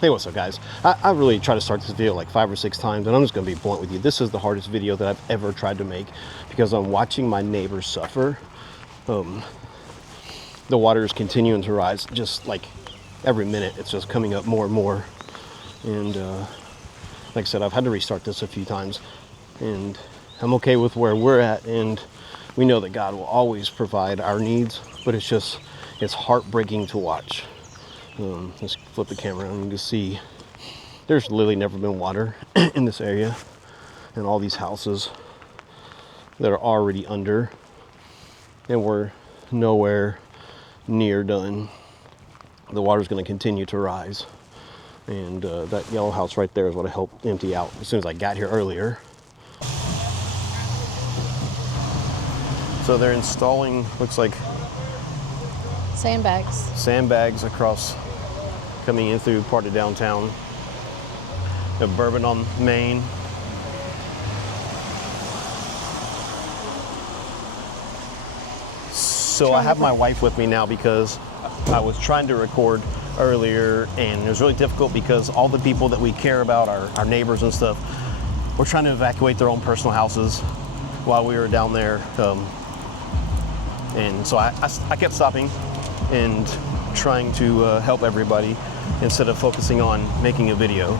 Hey, what's up, guys? I really try to start this video like 5 or 6 times, and I'm just gonna be blunt with you. This is the hardest video that I've ever tried to make because I'm watching my neighbors suffer. The water is continuing to rise, just like every minute. It's just coming up more and more. And like I said, I've had to restart this a few times, and I'm okay with where we're at. And we know that God will always provide our needs, but it's heartbreaking to watch. Let's flip the camera around and you can see there's literally never been water in this area, and all these houses that are already under, and we're nowhere near done. The water's going to continue to rise, and that yellow house right there is what I helped empty out as soon as I got here earlier. So they're installing, looks like sandbags across, coming in through part of downtown. The Bourbon on Main. So I have my wife with me now because I was trying to record earlier, and it was really difficult because all the people that we care about, our neighbors and stuff, were trying to evacuate their own personal houses while we were down there. And so I kept stopping and trying to help everybody instead of focusing on making a video.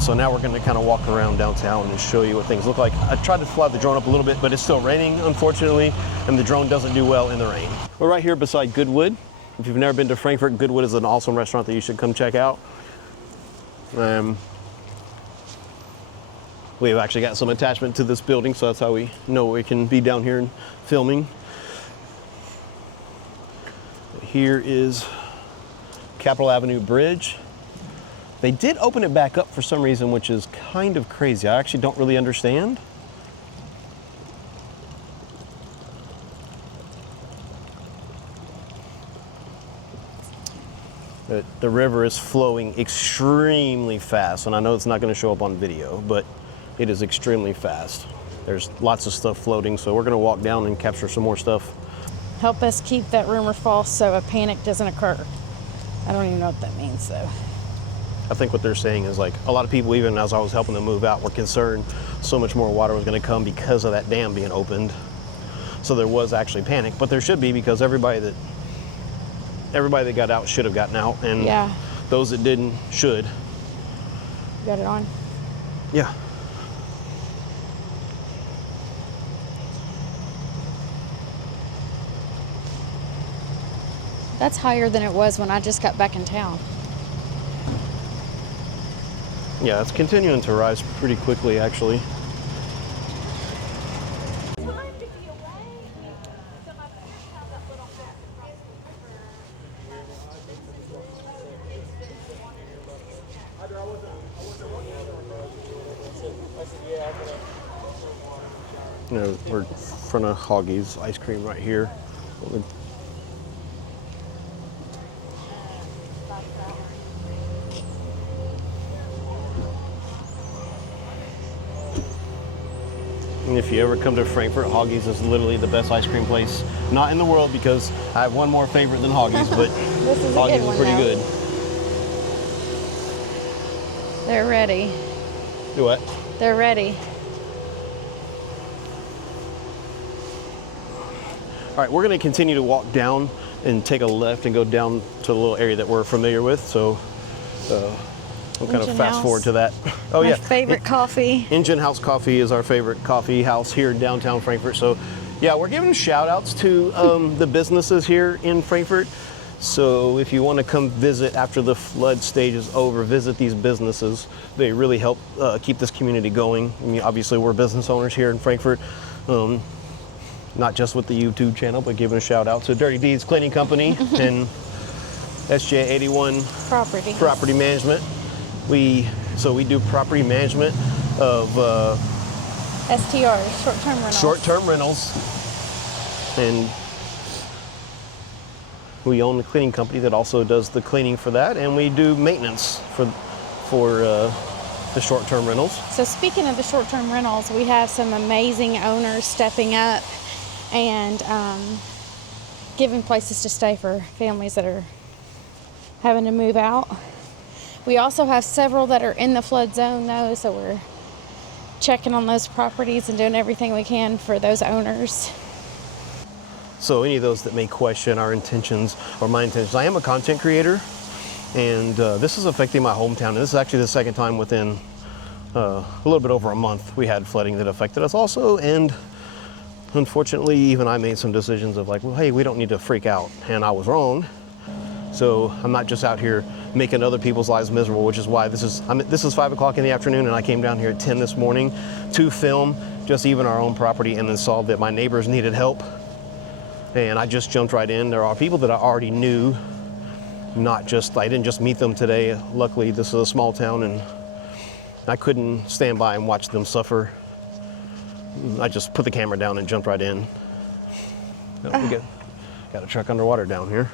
So now we're going to kind of walk around downtown and show you what things look like. I tried to fly the drone up a little bit, but it's still raining, unfortunately, and the drone doesn't do well in the rain. We're right here beside Goodwood. If you've never been to Frankfort, Goodwood is an awesome restaurant that you should come check out. We've actually got some attachment to this building, so that's how we know we can be down here and filming. Here is Capitol Avenue Bridge. They did open it back up for some reason, which is kind of crazy. I actually don't really understand. The river is flowing extremely fast, and I know it's not going to show up on video, but it is extremely fast. There's lots of stuff floating, so we're going to walk down and capture some more stuff. Help us keep that rumor false so a panic doesn't occur. I don't even know what that means, though. I think what they're saying is, like, a lot of people, even as I was helping them move out, were concerned so much more water was going to come because of that dam being opened. So there was actually panic, but there should be, because everybody that got out should have gotten out, and yeah, those that didn't should. You got it on? Yeah. That's higher than it was when I just got back in town. Yeah, it's continuing to rise pretty quickly, actually. You know, we're in front of Hoggy's ice cream right here. And if you ever come to Frankfort, Hoggy's is literally the best ice cream place, not in the world, because I have one more favorite than Hoggy's, but Hoggy's is pretty good. They're ready. Do what? They're ready. All right, we're going to continue to walk down and take a left and go down to the little area that we're familiar with. So we'll kind of fast forward to that. Oh, My yeah. favorite coffee. Engine House Coffee is our favorite coffee house here in downtown Frankfort. So, yeah, we're giving shout outs to the businesses here in Frankfort. So if you want to come visit after the flood stage is over, visit these businesses. They really help keep this community going. I mean, obviously, we're business owners here in Frankfort. Not just with the YouTube channel, but giving a shout out to Dirty Deeds Cleaning Company and SJ 81 Property Management. We do property management of STRs, short-term rentals. Short-term rentals, and we own the cleaning company that also does the cleaning for that, and we do maintenance for the short-term rentals. So speaking of the short-term rentals, we have some amazing owners stepping up and giving places to stay for families that are having to move out. We also have several that are in the flood zone though, so we're checking on those properties and doing everything we can for those owners. So any of those that may question our intentions or my intentions, I am a content creator, and this is affecting my hometown. And this is actually the second time within a little bit over a month we had flooding that affected us also. And unfortunately, even I made some decisions of like, well, hey, we don't need to freak out, and I was wrong. So I'm not just out here making other people's lives miserable, which is why this is 5 o'clock in the afternoon, and I came down here at 10 this morning to film just even our own property, and then saw that my neighbors needed help, and I just jumped right in. There are people that I already knew, I didn't just meet them today. Luckily, this is a small town, and I couldn't stand by and watch them suffer. I just put the camera down and jumped right in. We got a truck underwater down here.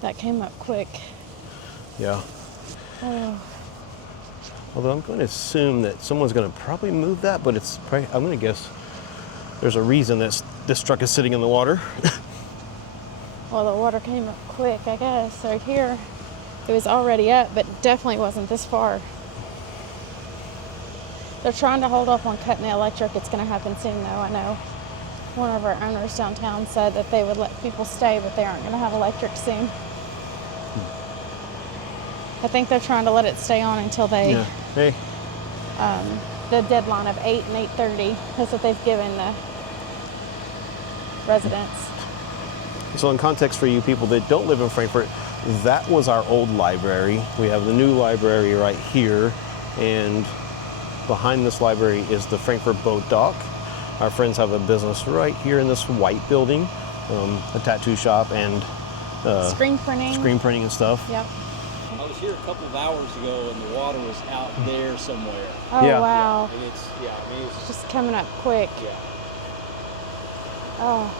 That came up quick. Yeah. Oh. Although I'm going to assume that someone's going to probably move that, but I'm going to guess there's a reason that this truck is sitting in the water. Well, the water came up quick, I guess. So here, it was already up, but definitely wasn't this far. They're trying to hold off on cutting the electric. It's going to happen soon, though, I know. One of our owners downtown said that they would let people stay, but they aren't going to have electric soon. I think they're trying to let it stay on until they, Hey. The deadline of 8 and 8:30 is what they've given the residents. So in context for you people that don't live in Frankfort, that was our old library. We have the new library right here, and behind this library is the Frankfort boat dock. Our friends have a business right here in this white building, a tattoo shop and Screen printing and stuff. Yep. I was here a couple of hours ago, and the water was out there somewhere. Oh, Yeah. wow. And it's Just coming up quick. yeah. Oh.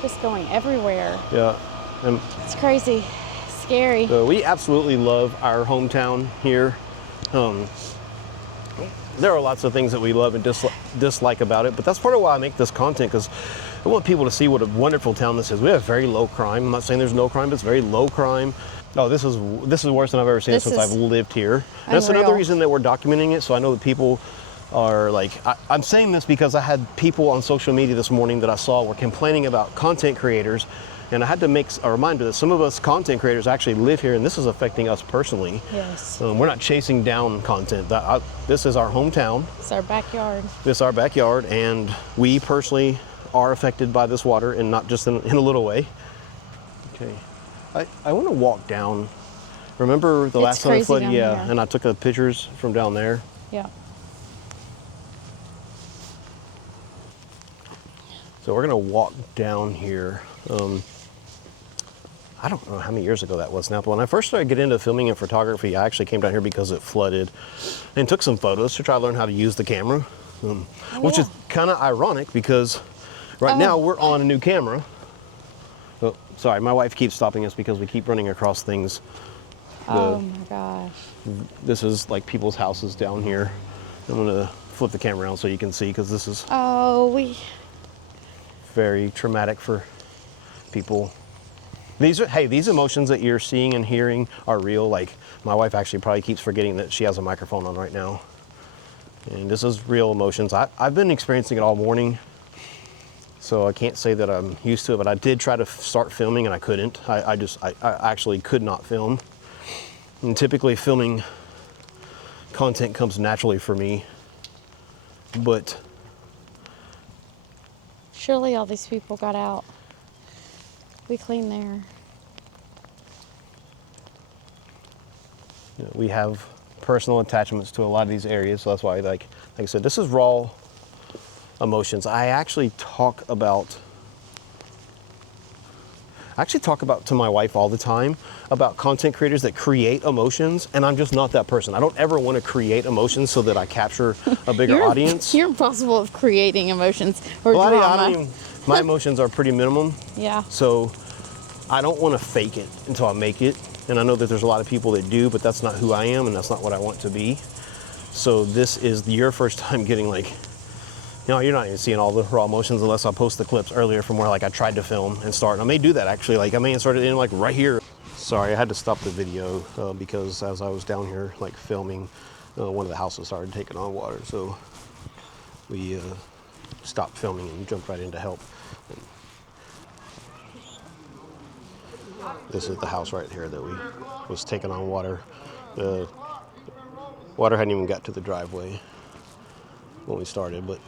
Just going everywhere. Yeah. And It's crazy. Scary. so we absolutely love our hometown here. There are lots of things that we love and dislike about it, but that's part of why I make this content, because I want people to see what a wonderful town this is. We have very low crime. I'm not saying there's no crime, but it's very low crime. Oh, this is worse than I've ever seen it since I've lived here. And that's another unreal. reason that we're documenting it, so I know that people are like, I'm saying this because I had people on social media this morning that I saw were complaining about content creators, and I had to make a reminder that some of us content creators actually live here, and this is affecting us personally. Yes. We're not chasing down content. This is our hometown. It's our backyard. This is our backyard, and we personally are affected by this water, and not just in a little way. Okay. I want to walk down. Remember the last time it crazy flooded? down Yeah, here. and I took the pictures from down there. Yeah. So we're gonna walk down here. I don't know how many years ago that was now, but when I first started getting into filming and photography, I actually came down here because it flooded and took some photos to try to learn how to use the camera, which is kind of ironic because right now we're on a new camera. Oh, sorry, my wife keeps stopping us because we keep running across things. Oh my gosh. This is like people's houses down here. I'm gonna flip the camera around so you can see, because this is very traumatic for people. These emotions that you're seeing and hearing are real. Like, my wife actually probably keeps forgetting that she has a microphone on right now. And this is real emotions. I've been experiencing it all morning, so I can't say that I'm used to it, but I did try to start filming and I couldn't. I actually could not film. And typically filming content comes naturally for me, but Surely all these people got out. We cleaned there. you know, we have personal attachments to a lot of these areas, so that's why, like I said, this is raw emotions. I actually talk about to my wife all the time about content creators that create emotions, and I'm just not that person. I don't ever want to create emotions so that I capture a bigger audience. You're impossible of creating emotions or Well, drama. my emotions are pretty minimum. Yeah. So I don't want to fake it until I make it. And I know that there's a lot of people that do, but that's not who I am, and that's not what I want to be. So this is your first time getting, like, you know, you're not even seeing all the raw emotions unless I post the clips earlier from where, like, I tried to film and start. And I may do that actually. Like, I may insert it in like right here. Sorry, I had to stop the video because as I was down here like filming, one of the houses started taking on water, so we stopped filming and jumped right in to help. And this is the house right here that was taking on water. The water hadn't even got to the driveway when we started, but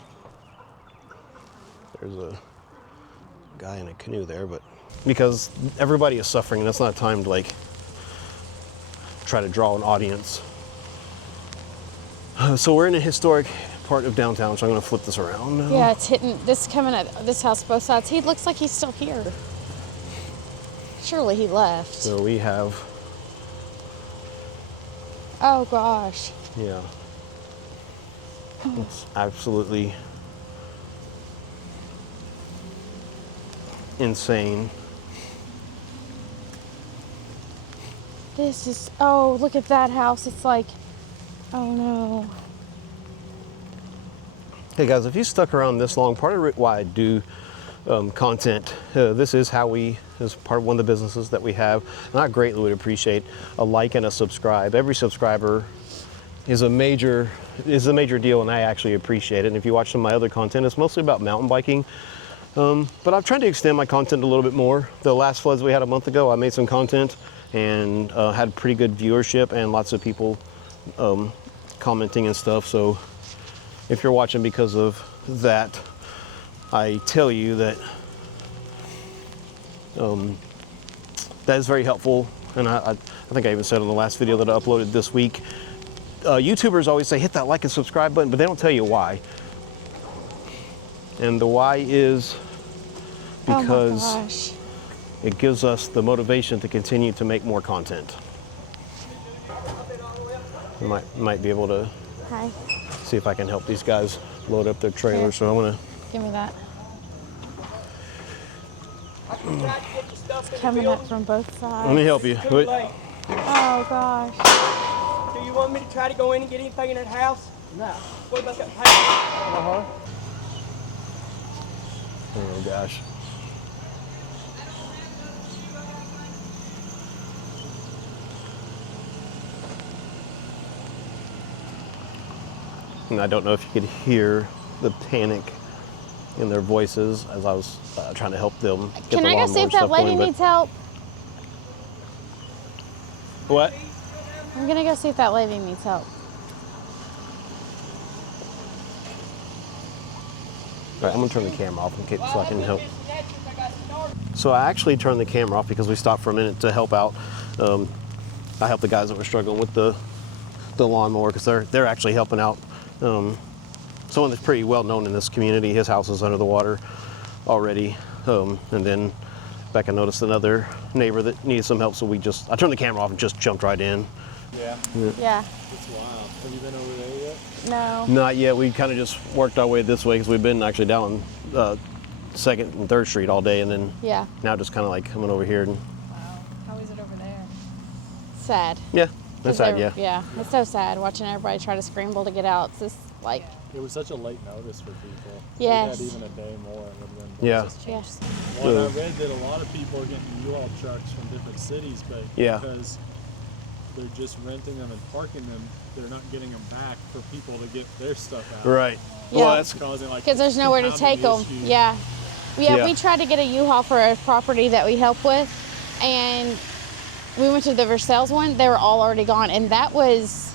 there's a guy in a canoe there. But because everybody is suffering, and that's not time to like try to draw an audience. So we're in a historic part of downtown, so I'm going to flip this around now. Yeah, it's hitting this coming at this house both sides. He looks like he's still here. Surely he left. So we have, Oh gosh. yeah, it's absolutely insane. This is, oh, look at that house. It's like, oh no. Hey guys, if you stuck around this long, part of why I do content, this is how we, as part of one of the businesses that we have, and I greatly would appreciate a like and a subscribe. Every subscriber is a major deal, and I actually appreciate it. And if you watch some of my other content, it's mostly about mountain biking. But I've tried to extend my content a little bit more. The last floods we had a month ago, I made some content and had pretty good viewership and lots of people commenting and stuff. So if you're watching because of that, I tell you that that is very helpful. And I think I even said in the last video that I uploaded this week, YouTubers always say hit that like and subscribe button, but they don't tell you why. And the why is because Oh my gosh. it gives us the motivation to continue to make more content. You might be able to Hi. see if I can help these guys load up their trailer. Here. So I'm gonna. Give me that. Coming up from both sides. Let me help you. Wait. Oh gosh. Do you want me to try to go in and get anything in that house? No. What about that pipe? Oh gosh. And I don't know if you could hear the panic in their voices as I was trying to help them get Can the I go see lawnmower if that stuff lady going, but- needs help? What? I'm gonna go see if that lady needs help. All right, I'm gonna turn the camera off in case so I can help. So I actually turned the camera off because we stopped for a minute to help out. I helped the guys that were struggling with the lawnmower because they're actually helping out. Someone that's pretty well known in this community. His house is under the water already. And then Becca noticed another neighbor that needed some help, so I turned the camera off and just jumped right in. Yeah. Yeah. It's wild. Have you been over there yet? No. Not yet. We kind of just worked our way this way because we've been actually down 2nd and 3rd Street all day, and then Yeah. now just kind of like coming over here. And Wow. How is it over there? Sad. yeah, that's 'Cause sad. they're- Yeah. Yeah. It's so sad watching everybody try to scramble to get out. It's just like, It was such a late notice for people. Yes. If we had even a day more, it would have been Yeah. just yeah. Well, I read that a lot of people are getting U-Haul trucks from different cities, but Yeah. because they're just renting them and parking them, they're not getting them back for people to get their stuff out. Right. Yeah. Well, that's Causing like Because there's nowhere to take them. compounding issues. Yeah. Yeah. Yeah. We tried to get a U-Haul for a property that we help with, and we went to the Versailles one. They were all already gone, and that was,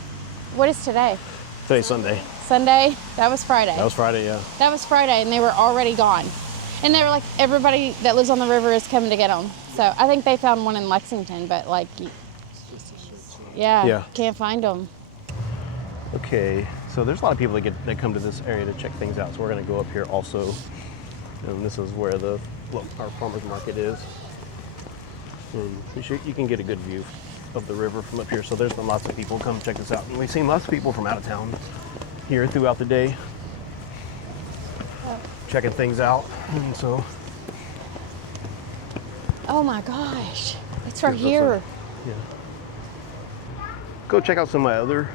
what is today? today's Sunday. Sunday? That was Friday. That was Friday. Yeah. That was Friday, and they were already gone. And they were like, everybody that lives on the river is coming to get them. So I think they found one in Lexington, but like, It's just a shit show. yeah, can't find them. Okay. So there's a lot of people that come to this area to check things out. So we're gonna go up here also, and this is where our farmers market is. And you can get a good view of the river from up here. So there's been lots of people come check this out, and we've seen lots of people from out of town here throughout the day checking things out. And so Oh my gosh, it's right Here's here. yeah, go check out some of my other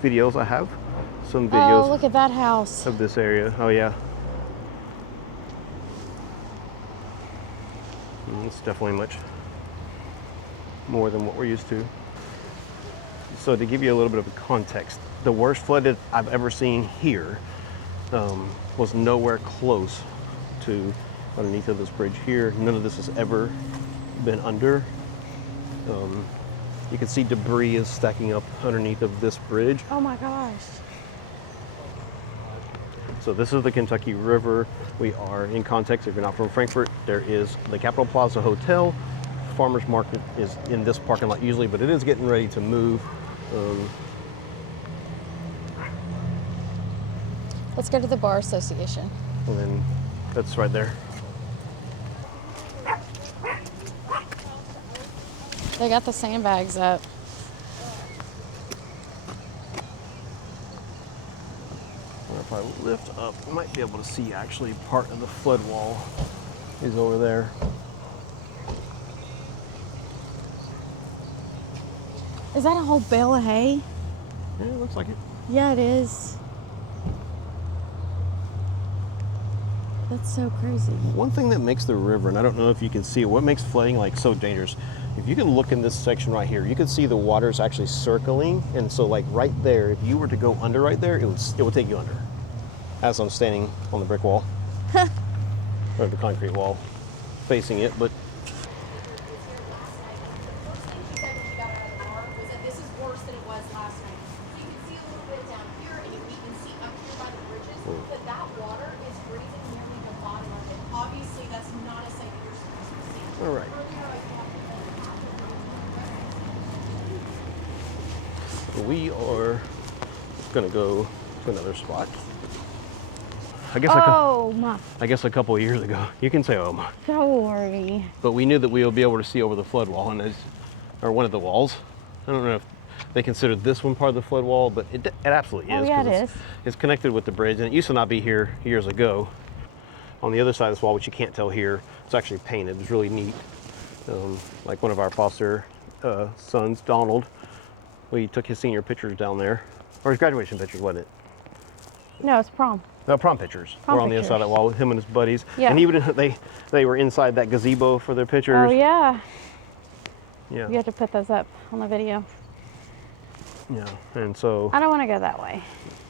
videos. I have some Oh, videos look at that house. of this area. Oh yeah. It's definitely more than what we're used to. So to give you a little bit of a context, the worst flood that I've ever seen here was nowhere close to underneath of this bridge here. None of this has ever been under. You can see debris is stacking up underneath of this bridge. Oh my gosh. So this is the Kentucky River. We are in context, if you're not from Frankfort, there is the Capitol Plaza Hotel. Farmers Market is in this parking lot usually, but it is getting ready to move. Let's go to the Bar Association. And then that's right there. They got the sandbags up. If I lift up, I might be able to see actually part of the flood wall is over there. Is that a whole bale of hay? Yeah, it looks like it. Yeah, it is. That's so crazy. One thing that makes the river, and I don't know if you can see it, what makes flooding like so dangerous, if you can look in this section right here, you can see the water's actually circling, and so like right there, if you were to go under right there, it would take you under. As I'm standing on the brick wall, or the concrete wall, facing it, but all right. We are gonna go to another spot. I guess a couple of years ago. You can say oh my. Sorry. But we knew that we would be able to see over the flood wall, and or one of the walls. I don't know if they considered this one part of the flood wall, but it absolutely is. Oh yeah, it is. It's connected with the bridge, and it used to not be here years ago. On the other side of this wall, which you can't tell here, it's actually painted. It's really neat. Like one of our foster sons, Donald, we took his senior pictures down there, or his graduation pictures, wasn't it? No, it's prom. No, prom pictures. We're on the other side of that wall with him and his buddies. Yeah. And even they were inside that gazebo for their pictures. Oh yeah. Yeah. You have to put those up on the video. Yeah. And so I don't want to go that way.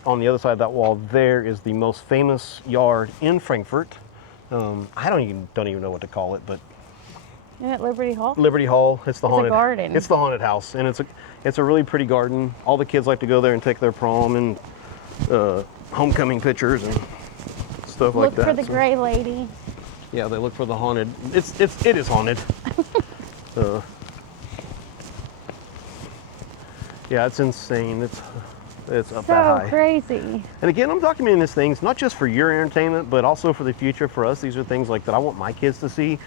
on the other side of that wall there is the most famous yard in Frankfort. I don't even know what to call it, but Isn't it Liberty Hall? Liberty Hall. It's the haunted garden. It's the haunted house, and it's a really pretty garden. All the kids like to go there and take their prom and homecoming pictures and stuff like that. Look for the gray lady. Yeah, they look for the haunted. It is haunted. Yeah, it's insane. It's up that high. So crazy. And again, I'm documenting these things not just for your entertainment, but also for the future for us. These are things like that I want my kids to see.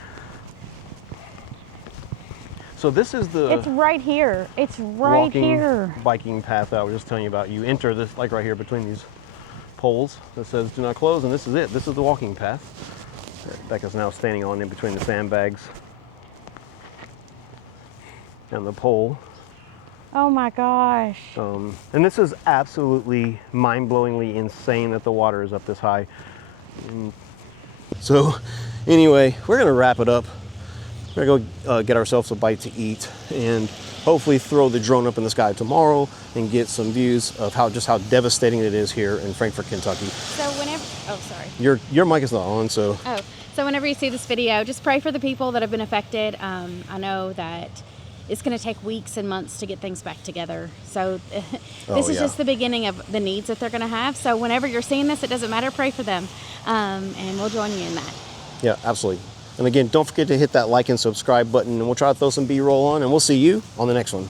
So this is the It's right here. It's right here. biking path that I was just telling you about. You enter this like right here between these poles that says do not close, and this is it. This is the walking path. Becca's now standing on in between the sandbags and the pole. Oh my gosh. And this is absolutely mind-blowingly insane that the water is up this high. So anyway, we're gonna wrap it up. We're gonna go get ourselves a bite to eat and hopefully throw the drone up in the sky tomorrow and get some views of how devastating it is here in Frankfort, Kentucky. So whenever, oh sorry. Your mic is not on, so. Oh, so whenever you see this video, just pray for the people that have been affected. I know that it's going to take weeks and months to get things back together. So this is just the beginning of the needs that they're going to have. So whenever you're seeing this, it doesn't matter, pray for them. And we'll join you in that. Yeah, absolutely. And again, don't forget to hit that like and subscribe button, and we'll try to throw some B-roll on, and we'll see you on the next one.